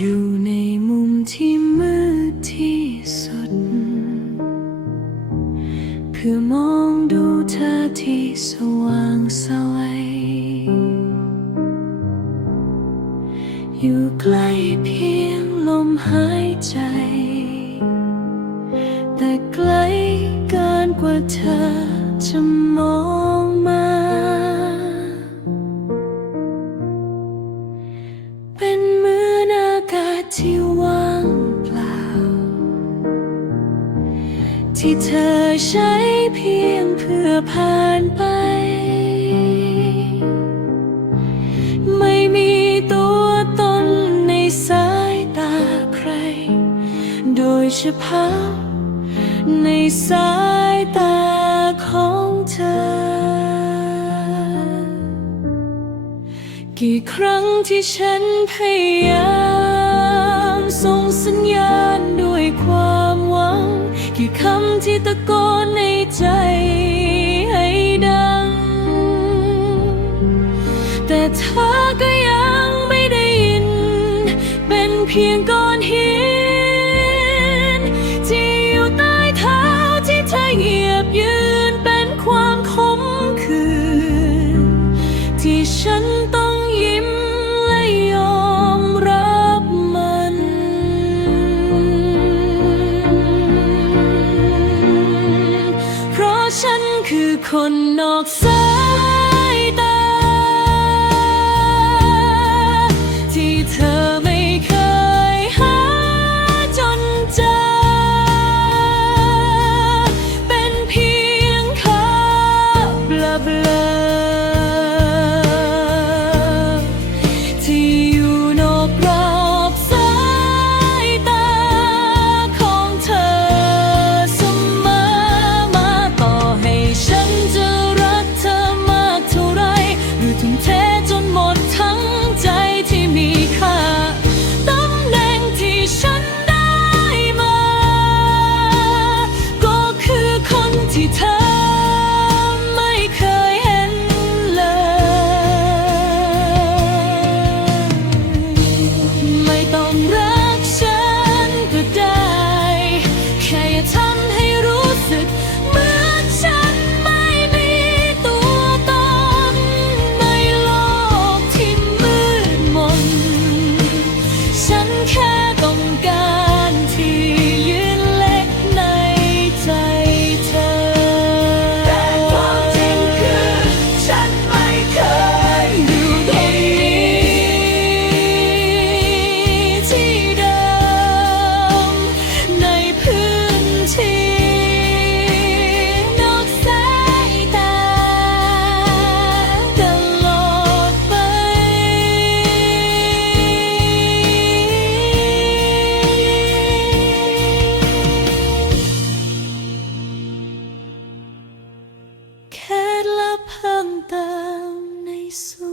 อยู่ในมุมที่มืดที่สุด เพื่อมองดูเธอที่สว่างไสวัยอยู่ใกล้เพียงลมหายใจ แต่ไกลเกินกว่าเธอจะมอง ที่ว่างเปล่า ที่เธอใช้เพียงเพื่อผ่านไป ไม่มีตัวตนในสายตาใคร โดยเฉพาะในสายตาของเธอ กี่ครั้งที่ฉันพยายาม สัญญาณด้วยความหวังกี่คำที่ตะโกนในใจให้ดัง แต่เธอก็ยังไม่ได้ยิน เป็นเพียงก้อนหิน ที่อยู่ใต้เท้าที่เธอเหยียบยืนเป็นความขมขื่นที่ฉัน ที่เธอไม่เคยเห็นเลย ไม่ต้องรักฉันก็ได้ แค่อย่าทำให้รู้สึกเหมือนฉันไม่มีตัวตนในโลกที่มืดมน ฉันแค่ต้องการ isso.